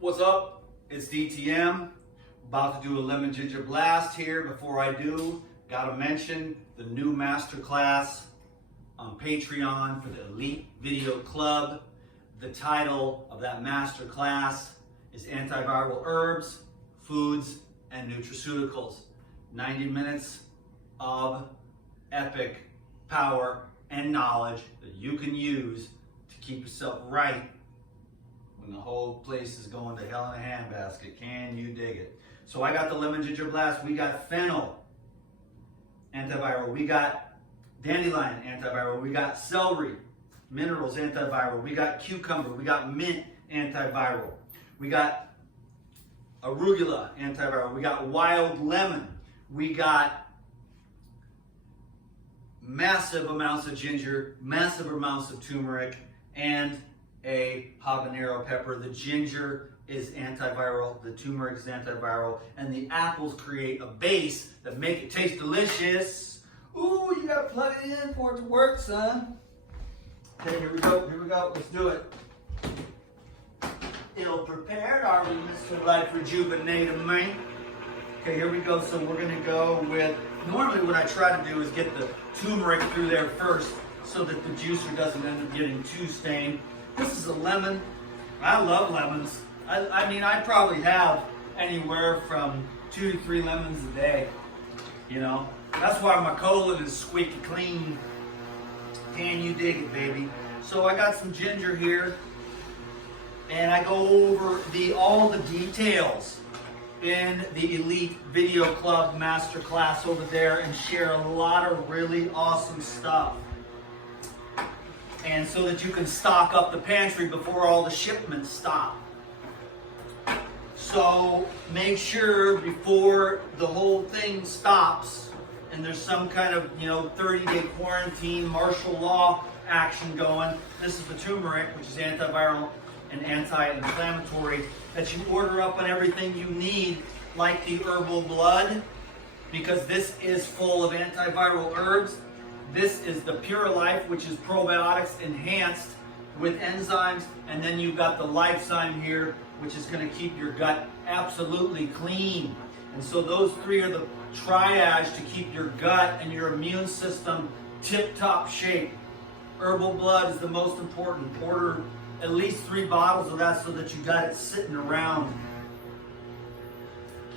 What's up? It's DTM. About to do a lemon ginger blast here. Before I do, gotta mention the new masterclass on Patreon for the Elite Video Club. The title of that masterclass is Antiviral Herbs, Foods, and Nutraceuticals. 90 minutes of epic power and knowledge that you can use to keep yourself right when the whole place is going to hell in a handbasket. Can you dig it? So I got the lemon ginger blast. We got fennel antiviral. We got dandelion antiviral. We got celery minerals antiviral. We got cucumber. We got mint antiviral. We got arugula antiviral. We got wild lemon. We got massive amounts of ginger, massive amounts of turmeric, and a habanero pepper. The ginger is antiviral, the turmeric is antiviral, and the apples create a base that make it taste delicious. Ooh, you gotta plug it in for it to work, son. Okay, here we go, let's do it. Ill prepared, are we, Mr. Life Rejuvenator, man? Okay, here we go. So we're gonna go with, normally what I try to do is get the turmeric through there first so that the juicer doesn't end up getting too stained. This is a lemon. I love lemons. I mean, I probably have anywhere from 2 to 3 lemons a day, you know? That's why my colon is squeaky clean. Can you dig it, baby? So I got some ginger here, and I go over all the details in the Elite Video Club Masterclass over there and share a lot of really awesome stuff. And so that you can stock up the pantry before all the shipments stop. So make sure before the whole thing stops and there's some kind of 30-day quarantine, martial law action going. This is the turmeric, which is antiviral and anti-inflammatory, that you order up on everything you need, like the herbal blood, because this is full of antiviral herbs. This is the Pure Life, which is probiotics enhanced with enzymes, and then you've got the Lifezyme here, which is going to keep your gut absolutely clean. And so those three are the triage to keep your gut and your immune system tip-top shape. Herbal blood is the most important. Order at least 3 bottles of that so that you got it sitting around.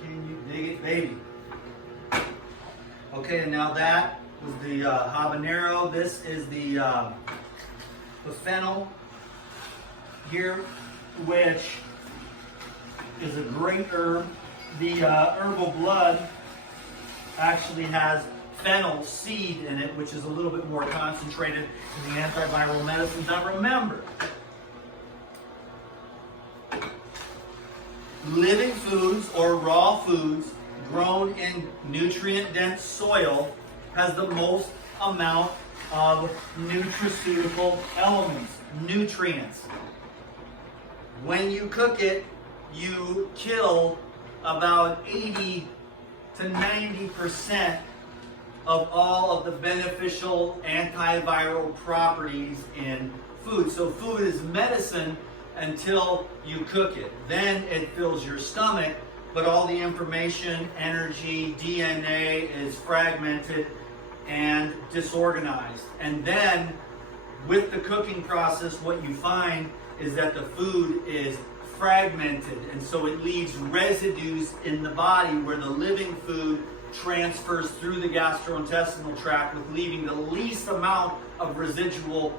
Can you dig it, baby? Okay, and now that was the habanero. This is the fennel here, which is a great herb. The herbal blood actually has fennel seed in it, which is a little bit more concentrated in the antiviral medicines. Now remember, living foods or raw foods grown in nutrient-dense soil has the most amount of nutraceutical elements, nutrients. When you cook it, you kill about 80 to 90% of all of the beneficial antiviral properties in food. So food is medicine until you cook it. Then it fills your stomach, but all the information, energy, DNA is fragmented and disorganized. And then with the cooking process, what you find is that the food is fragmented, and so it leaves residues in the body where the living food transfers through the gastrointestinal tract with leaving the least amount of residual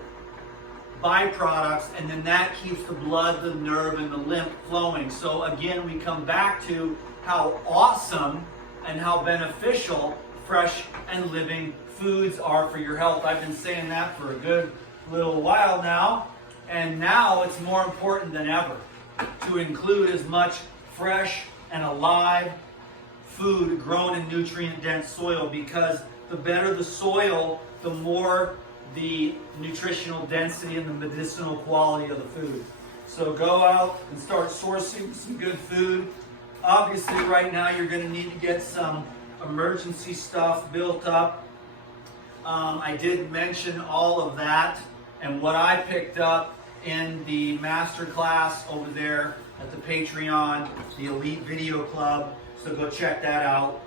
byproducts, and then that keeps the blood, the nerve, and the lymph flowing. So again, we come back to how awesome and how beneficial fresh and living foods are for your health. I've been saying that for a good little while now, and now it's more important than ever to include as much fresh and alive food grown in nutrient-dense soil, because the better the soil, the more the nutritional density and the medicinal quality of the food. So go out and start sourcing some good food. Obviously right now you're going to need to get some emergency stuff built up. I did mention all of that and what I picked up in the master class over there at the Patreon, the Elite Video Club, so go check that out.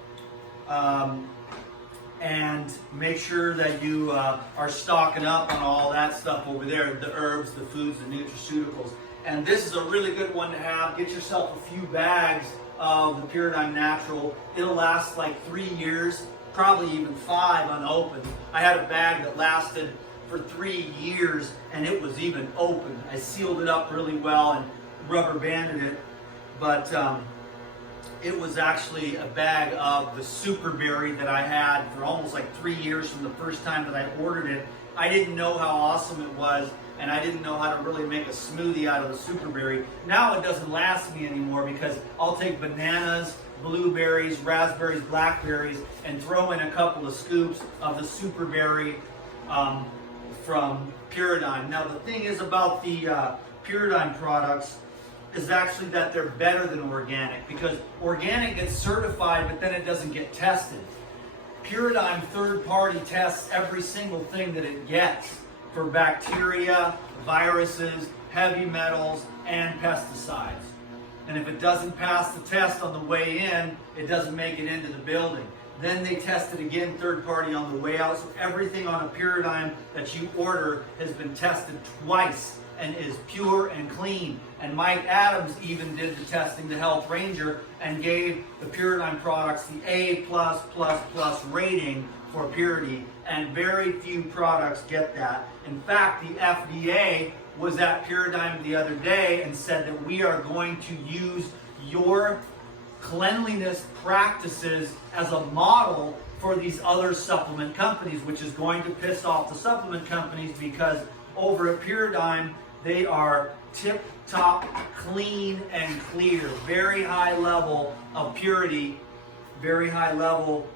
And make sure that you are stocking up on all that stuff over there, the herbs, the foods, the nutraceuticals. And this is a really good one to have. Get yourself a few bags of the Paradigm Natural. It'll last like 3 years, probably even 5 unopened. I had a bag that lasted for 3 years and it was even open. I sealed it up really well and rubber banded it, but it was actually a bag of the super berry that I had for almost like 3 years from the first time that I ordered it. I didn't know how awesome it was, and I didn't know how to really make a smoothie out of the super berry. Now it doesn't last me anymore because I'll take bananas, blueberries, raspberries, blackberries, and throw in a couple of scoops of the super berry from Paradigm. Now the thing is about the Paradigm products is actually that they're better than organic, because organic gets certified but then it doesn't get tested. Paradigm third party tests every single thing that it gets for bacteria, viruses, heavy metals, and pesticides. And if it doesn't pass the test on the way in, it doesn't make it into the building. Then they test it again third party on the way out. So everything on a Paradigm that you order has been tested twice and is pure and clean. And Mike Adams even did the testing, the Health Ranger, and gave the Paradigm products the A++ rating for purity, and very few products get that. In fact, the FDA was at Paradigm the other day and said that we are going to use your cleanliness practices as a model for these other supplement companies, which is going to piss off the supplement companies, because over at Paradigm, they are tip-top clean and clear. Very high level of purity, very high level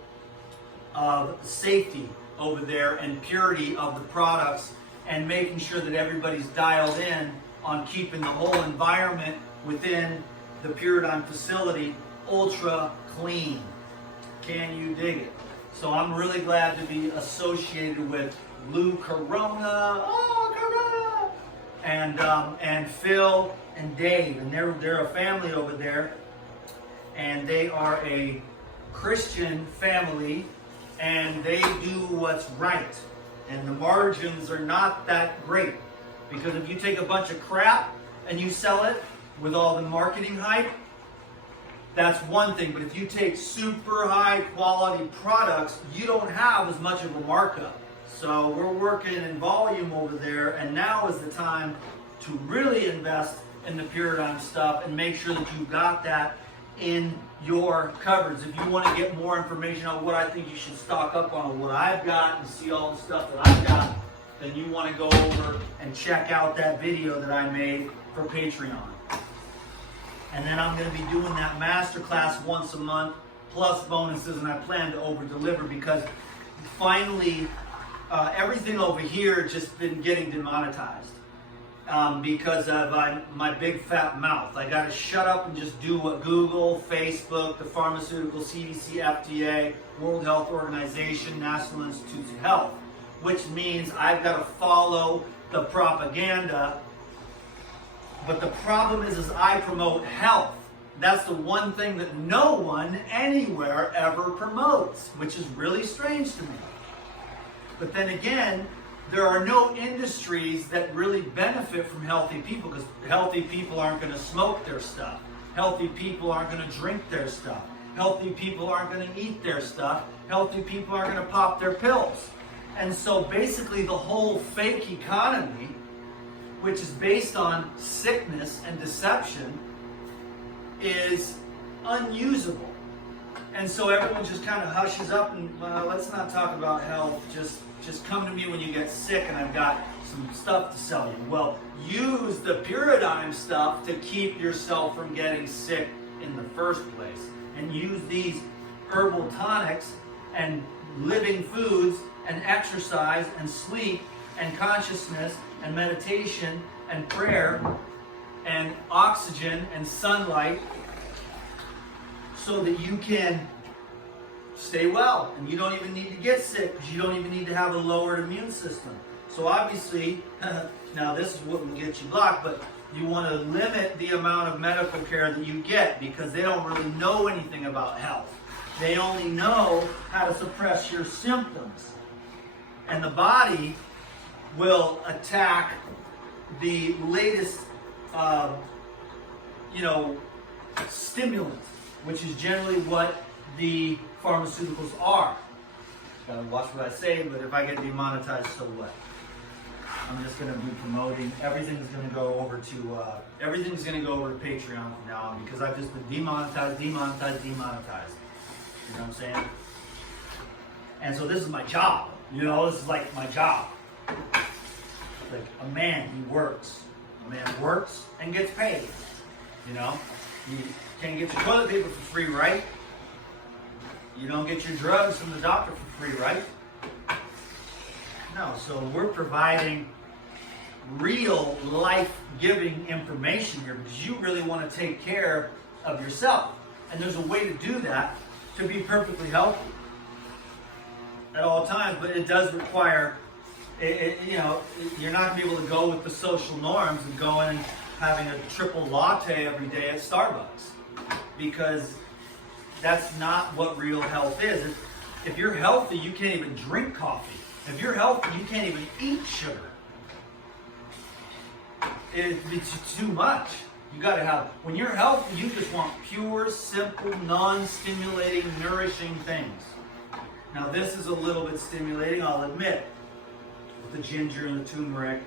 of safety over there, and purity of the products, and making sure that everybody's dialed in on keeping the whole environment within the Paradigm facility ultra clean. Can you dig it? So I'm really glad to be associated with Lou Corona. Oh, Corona! And Phil and Dave, and they're a family over there, and they are a Christian family, and they do what's right, and the margins are not that great, because if you take a bunch of crap and you sell it with all the marketing hype, that's one thing. But if you take super high quality products, you don't have as much of a markup. So we're working in volume over there, and now is the time to really invest in the Paradigm stuff and make sure that you've got that in your cupboards. If you want to get more information on what I think you should stock up on, what I've got, and see all the stuff that I've got, then you want to go over and check out that video that I made for Patreon. And then I'm going to be doing that masterclass once a month, plus bonuses, and I plan to over-deliver, because finally everything over here has just been getting demonetized because of my big fat mouth. I got to shut up and just do what Google, Facebook, the pharmaceutical, CDC, FDA, World Health Organization, National Institutes of Health, which means I've got to follow the propaganda. But the problem is I promote health. That's the one thing that no one anywhere ever promotes, which is really strange to me. But then again, there are no industries that really benefit from healthy people, because healthy people aren't going to smoke their stuff. Healthy people aren't going to drink their stuff. Healthy people aren't going to eat their stuff. Healthy people aren't going to pop their pills. And so basically the whole fake economy, which is based on sickness and deception, is unusable. And so everyone just kind of hushes up and, let's not talk about health, just come to me when you get sick and I've got some stuff to sell you. Well, use the Paradigm stuff to keep yourself from getting sick in the first place. And use these herbal tonics and living foods and exercise and sleep and consciousness and meditation and prayer and oxygen and sunlight, so that you can stay well, and you don't even need to get sick, because you don't even need to have a lowered immune system. So obviously, Now this is what will get you blocked, but you want to limit the amount of medical care that you get because they don't really know anything about health. They only know how to suppress your symptoms. And the body will attack the latest, stimulants, which is generally what the pharmaceuticals are. Gotta watch what I say, but if I get demonetized, so what? I'm just going to be promoting. Everything's going to go over to Patreon from now on because I've just been demonetized. You know what I'm saying? And so this is my job. This is like my job. Like a man, he works. A man works and gets paid. You can't get your toilet paper for free, right? You don't get your drugs from the doctor for free, right? No, so we're providing real life-giving information here because you really want to take care of yourself. And there's a way to do that to be perfectly healthy at all times, but it does require, you're not going to be able to go with the social norms and going and having a triple latte every day at Starbucks because that's not what real health is. If you're healthy, you can't even drink coffee. If you're healthy, you can't even eat sugar. It's too much. You got to have, when you're healthy, you just want pure, simple, non-stimulating, nourishing things. Now this is a little bit stimulating, I'll admit, with the ginger and the turmeric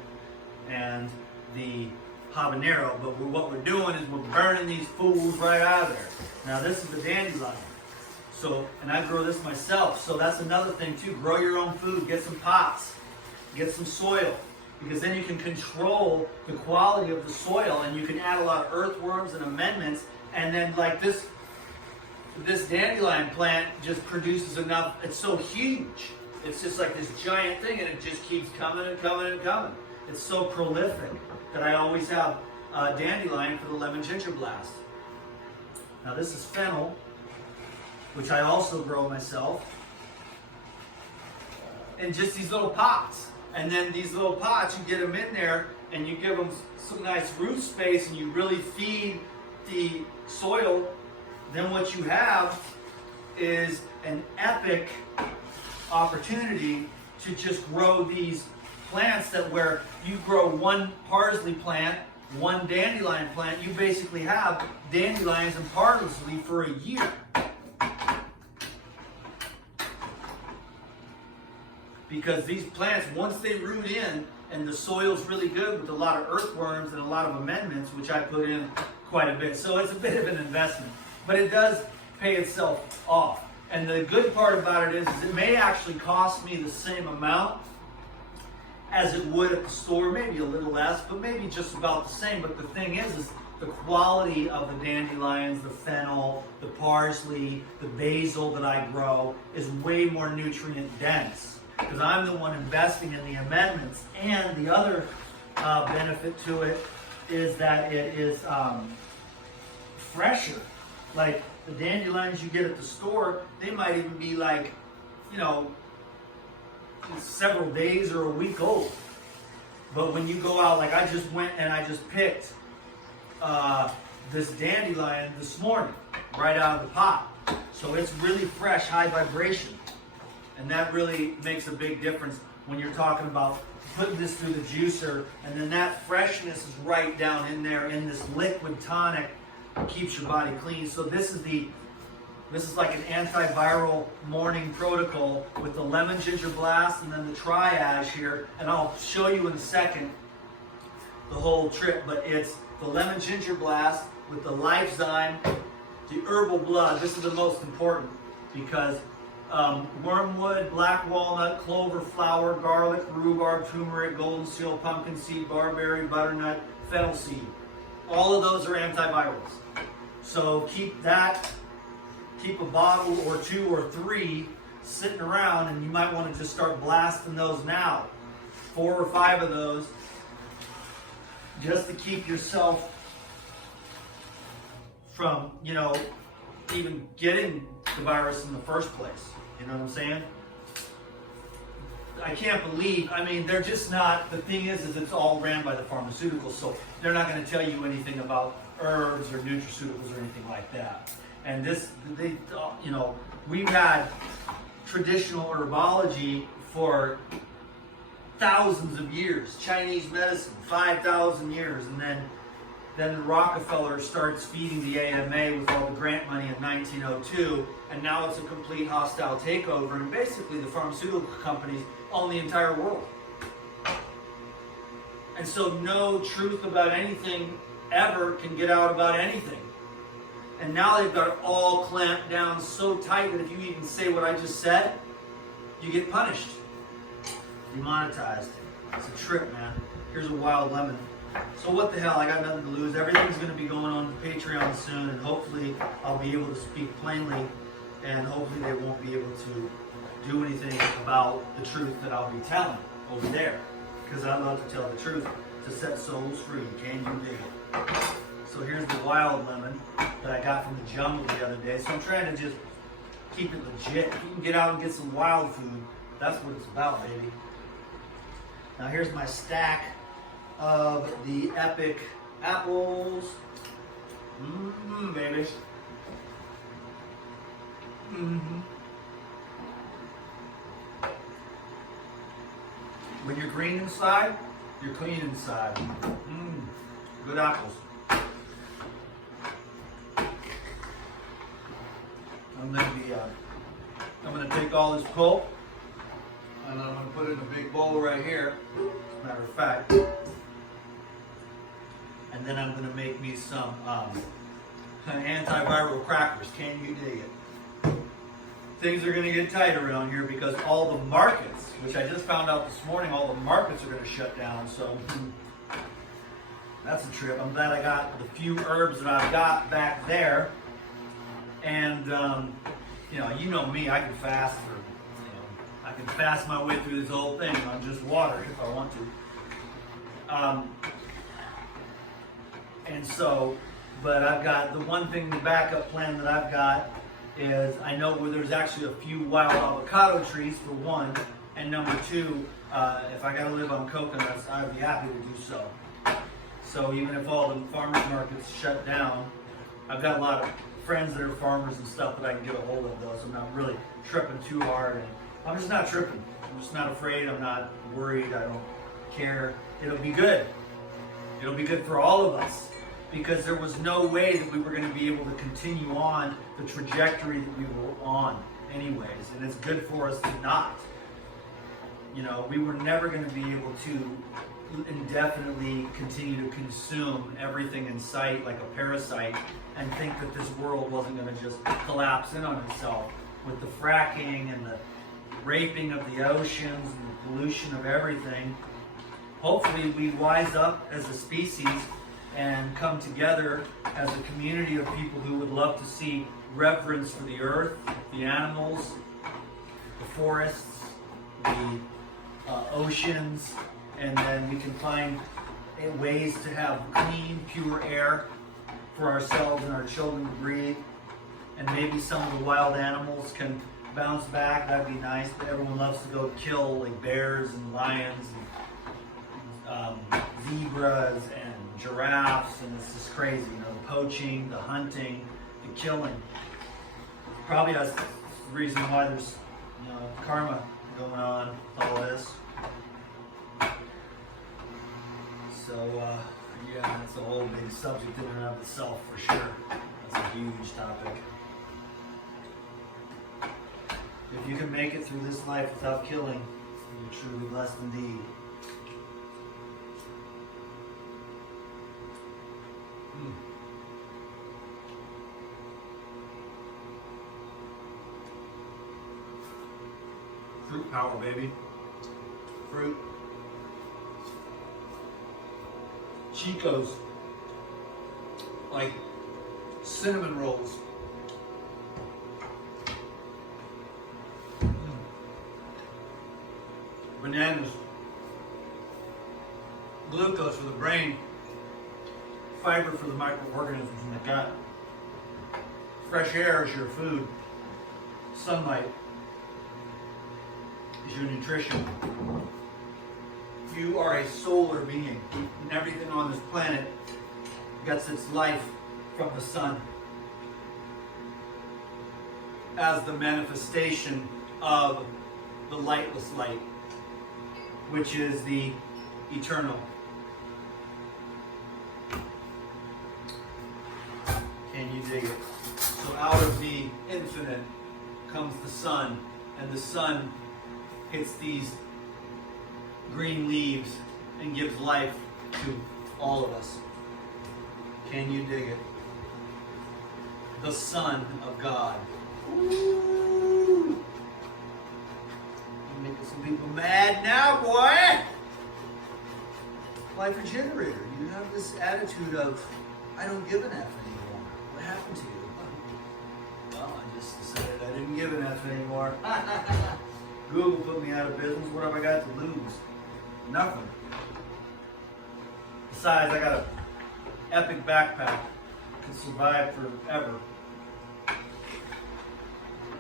and the habanero, but what we're doing is we're burning these fools right out of there. Now this is the dandelion. So, and I grow this myself, so that's another thing too. Grow your own food, get some pots, get some soil, because then you can control the quality of the soil and you can add a lot of earthworms and amendments, and then like this dandelion plant just produces enough, it's so huge. It's just like this giant thing and it just keeps coming and coming and coming. It's so prolific that I always have dandelion for the lemon ginger blast. Now this is fennel, which I also grow myself, in just these little pots. And then these little pots, you get them in there and you give them some nice root space and you really feed the soil. Then what you have is an epic opportunity to just grow these plants that where you grow one parsley plant, one dandelion plant, you basically have dandelions and parsley for a year. Because these plants, once they root in, and the soil's really good with a lot of earthworms and a lot of amendments, which I put in quite a bit. So it's a bit of an investment, but it does pay itself off. And the good part about it is it may actually cost me the same amount as it would at the store, maybe a little less, but maybe just about the same. But the thing is the quality of the dandelions, the fennel, the parsley, the basil that I grow is way more nutrient dense. Because I'm the one investing in the amendments. And the other benefit to it is that it is fresher. Like the dandelions you get at the store, they might even be like, several days or a week old. But when you go out, like I just went and I just picked this dandelion this morning, right out of the pot. So it's really fresh, high vibration. And that really makes a big difference when you're talking about putting this through the juicer, and then that freshness is right down in there in this liquid tonic that keeps your body clean. So this is like an antiviral morning protocol with the lemon ginger blast and then the triage here, and I'll show you in a second the whole trip, but it's the lemon ginger blast with the lifezyme, the herbal blood. This is the most important because wormwood, black walnut, clover, flower, garlic, rhubarb, turmeric, golden seal, pumpkin seed, barberry, butternut, fennel seed. All of those are antivirals. So keep a bottle or two or three sitting around, and you might want to just start blasting those now. 4 or 5 of those, just to keep yourself from, even getting the virus in the first place. You know what I'm saying? I can't believe, I mean, they're just not, the thing is it's all ran by the pharmaceuticals, so they're not going to tell you anything about herbs or nutraceuticals or anything like that. And this, you know, we've had traditional herbology for thousands of years. Chinese medicine, 5,000 years, and then Rockefeller starts feeding the AMA with all the grant money in 1902, and now it's a complete hostile takeover, and basically the pharmaceutical companies own the entire world. And so no truth about anything ever can get out about anything. And now they've got it all clamped down so tight that if you even say what I just said, you get punished. Demonetized. It's a trip, man. Here's a wild lemon. So what the hell, I got nothing to lose. Everything's going to be going on Patreon soon, and hopefully I'll be able to speak plainly, and hopefully they won't be able to do anything about the truth that I'll be telling over there, because I love to tell the truth to set souls free. Can you dig it? So here's the wild lemon that I got from the jungle the other day. So I'm trying to just keep it legit. If you can get out and get some wild food, that's what it's about, baby. Now here's my stack of the epic apples. Baby. When you're green inside, you're clean inside. Good apples. I'm gonna take all this pulp and I'm gonna put it in a big bowl right here, as a matter of fact. And then I'm gonna make me some antiviral crackers. Can you dig it? Things are gonna get tight around here because all the markets, which I just found out this morning, all the markets are gonna shut down. So that's a trip. I'm glad I got the few herbs that I've got back there. And you know me, I can fast for, I can fast my way through this whole thing on just water if I want to. And so, but I've got the one thing, the backup plan that I've got is I know where there's actually a few wild avocado trees for one, and number two, if I gotta live on coconuts, I'd be happy to do so. So even if all the farmers markets shut down, I've got a lot of friends that are farmers and stuff that I can get a hold of, though, so I'm not really tripping too hard. And I'm just not tripping. I'm just not afraid. I'm not worried. I don't care. It'll be good. It'll be good for all of us, because there was no way that we were going to be able to continue on the trajectory that we were on anyways, and it's good for us to not. You know, we were never going to be able to indefinitely continue to consume everything in sight like a parasite and think that this world wasn't going to just collapse in on itself with the fracking and the raping of the oceans and the pollution of everything. Hopefully we wise up as a species and come together as a community of people who would love to see reverence for the earth, the animals, the forests, the oceans, and then we can find ways to have clean, pure air for ourselves and our children to breathe. And maybe some of the wild animals can bounce back. That'd be nice. But everyone loves to go kill like bears and lions and zebras and giraffes, and it's just crazy. You know, the poaching, the hunting, the killing. Probably that's the reason why there's karma going on with all this. So yeah, it's a whole big subject in and of itself for sure. That's a huge topic. If you can make it through this life without killing, you're truly blessed indeed. Fruit power, baby. Fruit. Chico's. Like cinnamon rolls. Bananas. Glucose for the brain. Fiber for the microorganisms in the gut. Fresh air is your food. Sunlight. is your nutrition. You are a solar being, and everything on this planet gets its life from the sun as the manifestation of the lightless light, which is the eternal. Can you dig it? So out of the infinite comes the sun, and the sun hits these green leaves and gives life to all of us. Can you dig it? The Son of God. Ooh. You're making some people mad now, boy. Life Regenerator, you have this attitude of, I don't give an F anymore. What happened to you? Well, I just decided I didn't give an F anymore. Google put me out of business. What have I got to lose? Nothing. Besides, I got an epic backpack. Can survive forever.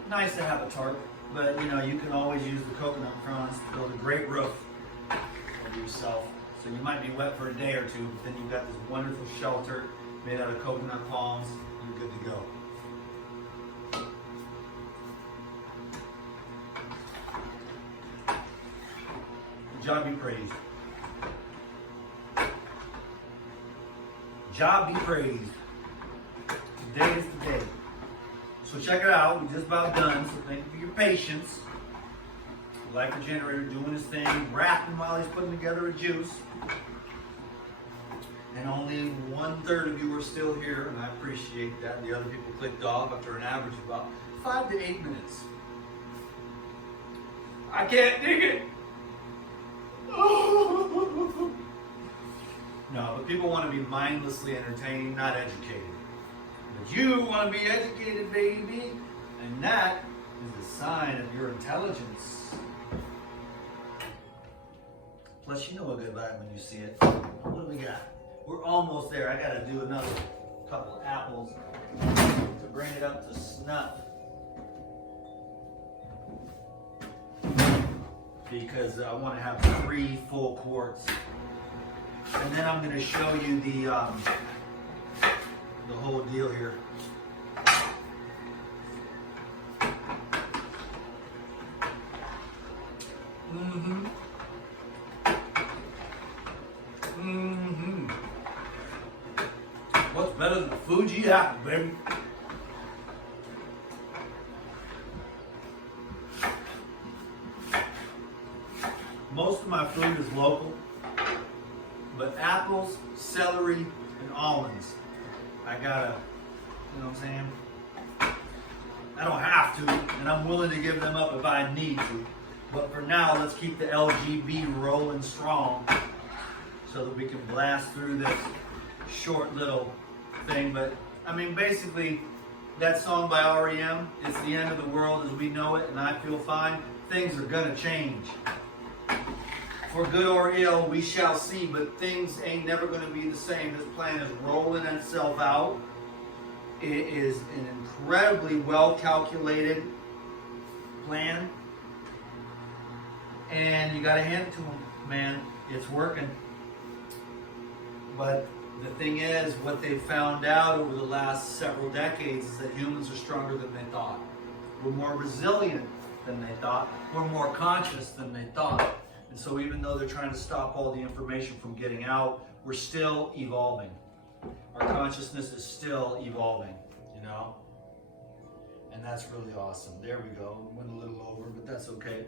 Nice to have a tarp, but you know, you can always use the coconut fronds to build a great roof for yourself. So you might be wet for a day or two, but then you've got this wonderful shelter made out of coconut palms. You're good to go. God be praised. God be praised. Today is the day. So check it out. We're just about done. So thank you for your patience. Life Regenerator doing his thing, rapping while he's putting together a juice. And only 1/3 of you are still here, and I appreciate that. The other people clicked off after an average of about 5 to 8 minutes. I can't dig it. No, but people want to be mindlessly entertaining, not educated. But you want to be educated, baby, and that is a sign of your intelligence. Plus, you know a good vibe when you see it. What do we got? We're almost there. I got to do another couple of apples to bring it up to snuff. Because I want to have 3 full quarts. And then I'm going to show you the whole deal here. What's better than Fuji apple, baby? Most of my food is local, but apples, celery, and almonds, I gotta, you know what I'm saying? I don't have to, and I'm willing to give them up if I need to. But for now, let's keep the LGB rolling strong so that we can blast through this short little thing. But, I mean, basically, that song by REM, it's the end of the world as we know it, and I feel fine. Things are gonna change. For good or ill, we shall see, but things ain't never going to be the same. This plan is rolling itself out. It is an incredibly well-calculated plan. And you got to hand it to them, man. It's working. But the thing is, what they've found out over the last several decades is that humans are stronger than they thought. We're more resilient than they thought. We're more conscious than they thought. And so even though they're trying to stop all the information from getting out, we're still evolving. Our consciousness is still evolving, you know? And that's really awesome. There we go. Went a little over, but that's okay.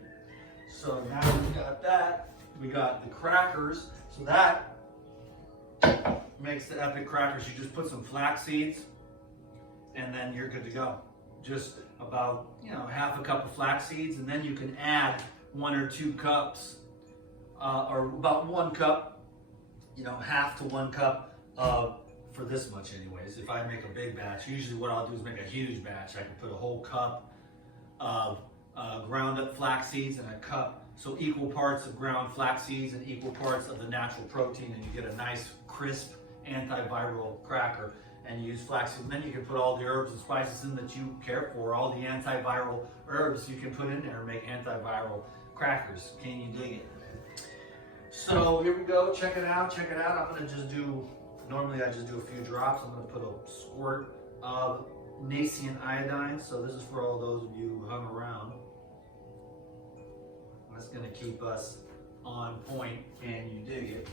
So now we got that. We got the crackers. So that makes the epic crackers. You just put some flax seeds and then you're good to go. Just about, you know, half a cup of flax seeds, and then you can add 1 or 2 cups or about 1 cup, you know, half to 1 cup for this much anyways. If I make a big batch, usually what I'll do is make a huge batch. I can put a whole cup of ground up flax seeds and a cup, so equal parts of ground flax seeds and equal parts of the natural protein, and you get a nice crisp antiviral cracker. And you use flaxseed, and then you can put all the herbs and spices in that you care for, all the antiviral herbs you can put in there and make antiviral crackers. Can you dig it? So here we go, check it out, check it out. I'm gonna just do, normally I just do a few drops. I'm gonna put a squirt of nascent iodine. So this is for all those of you who hung around. That's gonna keep us on point. Can you dig it?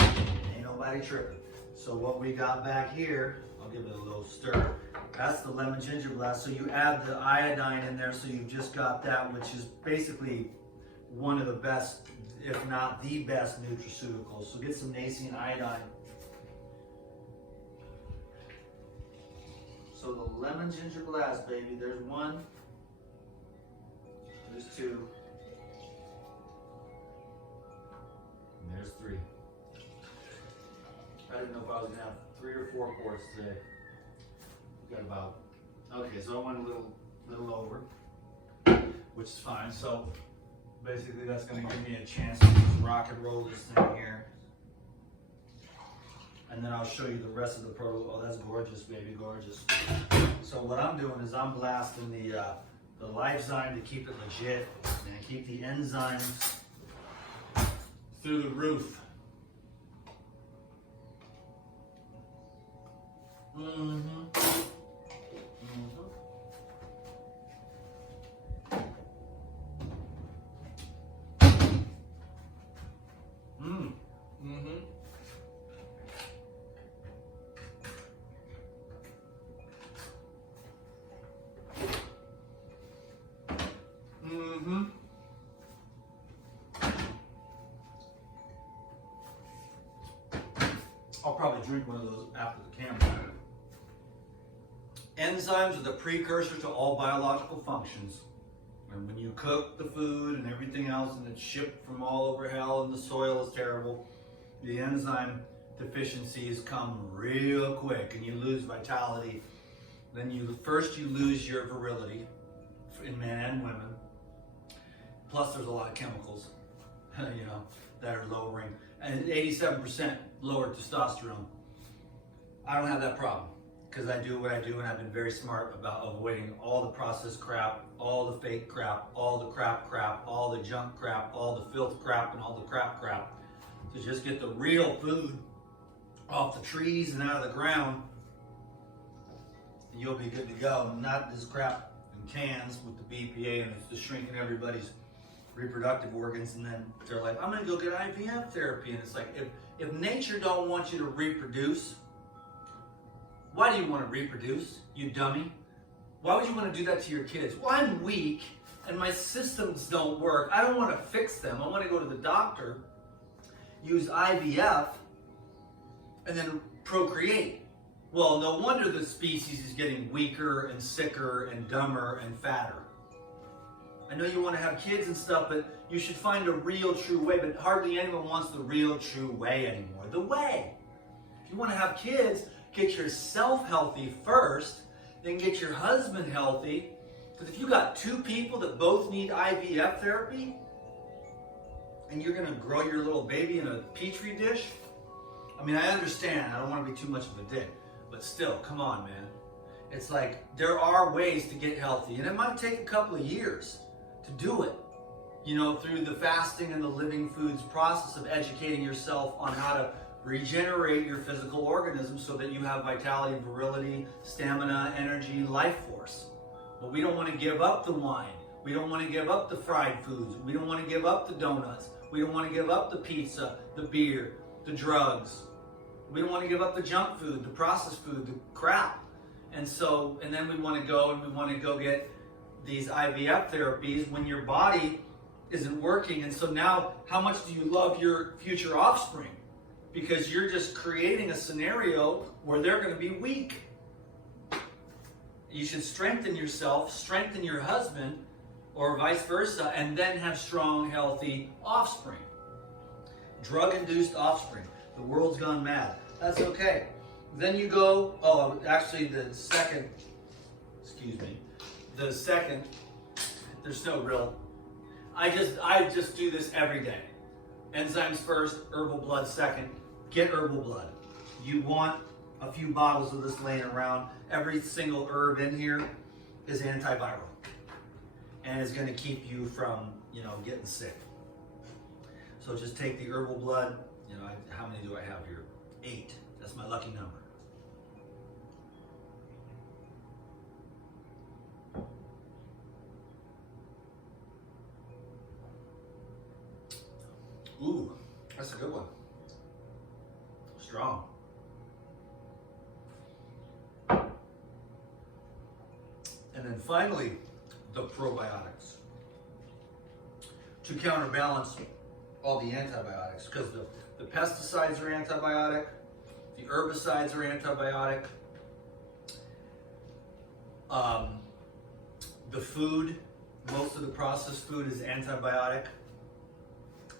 Ain't nobody tripping. So what we got back here, I'll give it a little stir. That's the lemon ginger blast. So you add the iodine in there, so you've just got that, which is basically one of the best, if not the best, nutraceuticals. So get some nascent iodine. So the lemon ginger blast, baby. There's one. There's two. And there's three. I didn't know if I was gonna have 3 or 4 quarts today. Got about, okay, so I went a little over, which is fine. So basically that's gonna give me a chance to just rock and roll this thing here. And then I'll show you the rest of the protocol. Oh, that's gorgeous, baby, gorgeous. So what I'm doing is I'm blasting the Lifezyme to keep it legit and keep the enzymes through the roof. I'll probably drink one of those after the camera. Enzymes are the precursor to all biological functions. And when you cook the food and everything else and it's shipped from all over hell and the soil is terrible, the enzyme deficiencies come real quick and you lose vitality. Then you lose your virility in men and women. Plus there's a lot of chemicals, that are lowering. And 87% lower testosterone. I don't have that problem because I do what I do and I've been very smart about avoiding all the processed crap, all the fake crap, all the crap, all the junk crap, all the filth crap, and all the crap. To just get the real food off the trees and out of the ground, and you'll be good to go. Not this crap in cans with the BPA and it's just shrinking everybody's reproductive organs, and then they're like, I'm gonna go get IVF therapy. And it's like, if nature don't want you to reproduce, why do you want to reproduce, you dummy? Why would you want to do that to your kids? Well, I'm weak and my systems don't work. I don't want to fix them. I want to go to the doctor, use IVF, and then procreate. Well, no wonder the species is getting weaker and sicker and dumber and fatter. I know you want to have kids and stuff, but you should find a real, true way. But hardly anyone wants the real, true way anymore. The way. If you want to have kids, get yourself healthy first, then get your husband healthy. Because if you got 2 people that both need IVF therapy, and you're going to grow your little baby in a petri dish, I mean, I understand. I don't want to be too much of a dick. But still, come on, man. It's like, there are ways to get healthy. And it might take a couple of years to do it, through the fasting and the living foods process of educating yourself on how to regenerate your physical organism so that you have vitality, virility, stamina, energy, life force. But we don't want to give up the wine. We don't want to give up the fried foods. We don't want to give up the donuts. We don't want to give up the pizza, the beer, the drugs. We don't want to give up the junk food, the processed food, the crap. And then we want to go get these IVF therapies when your body isn't working. And so now, how much do you love your future offspring? Because you're just creating a scenario where they're going to be weak. You should strengthen yourself, strengthen your husband, or vice versa, and then have strong, healthy offspring. Drug-induced offspring. The world's gone mad. That's okay. Then you go, there's no real, I just do this every day. Enzymes first, herbal blood second. Get herbal blood. You want a few bottles of this laying around. Every single herb in here is antiviral. and is going to keep you from, you know, getting sick. So just take the herbal blood. You know, how many do I have here? 8. That's my lucky number. Ooh, that's a good one. Strong. And then finally, the probiotics. To counterbalance all the antibiotics, because the pesticides are antibiotic, the herbicides are antibiotic, the food, most of the processed food is antibiotic,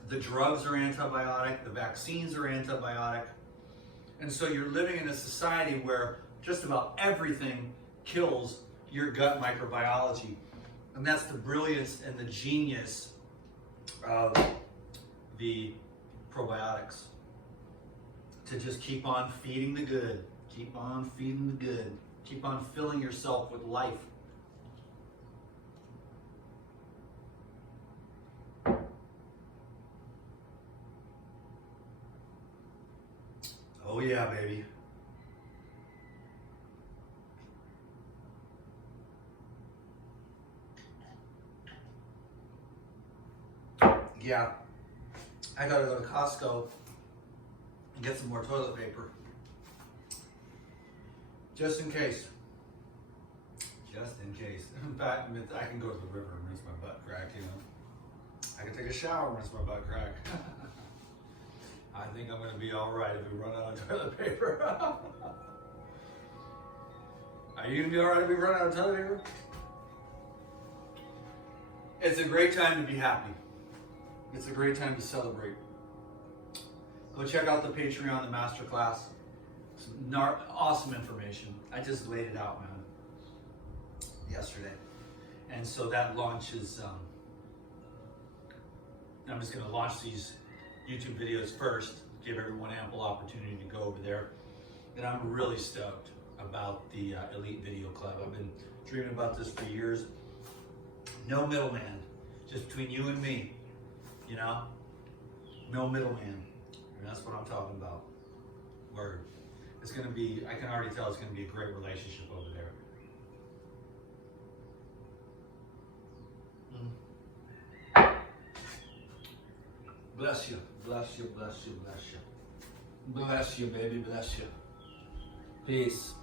the drugs are antibiotic, the vaccines are antibiotic, and so you're living in a society where just about everything kills your gut microbiology. And that's the brilliance and the genius of the probiotics. To just keep on feeding the good, keep on feeding the good, keep on filling yourself with life. Oh yeah, baby. Yeah, I gotta go to Costco and get some more toilet paper. Just in case. Just in case. In fact, I can go to the river and rinse my butt crack, you know. I can take a shower and rinse my butt crack. I think I'm gonna be all right if we run out of toilet paper. Are you gonna be all right if we run out of toilet paper? It's a great time to be happy. It's a great time to celebrate. Go check out the Patreon, the masterclass. Some awesome information. I just laid it out, man, yesterday. And so that launches, I'm just gonna launch these YouTube videos first, give everyone ample opportunity to go over there. And I'm really stoked about the Elite Video Club. I've been dreaming about this for years. No middleman, just between you and me. You know, no middleman. And that's what I'm talking about. Word. It's gonna be, I can already tell it's gonna be a great relationship over there. Bless you, bless you, bless you, bless you. Bless you, baby, bless you. Peace.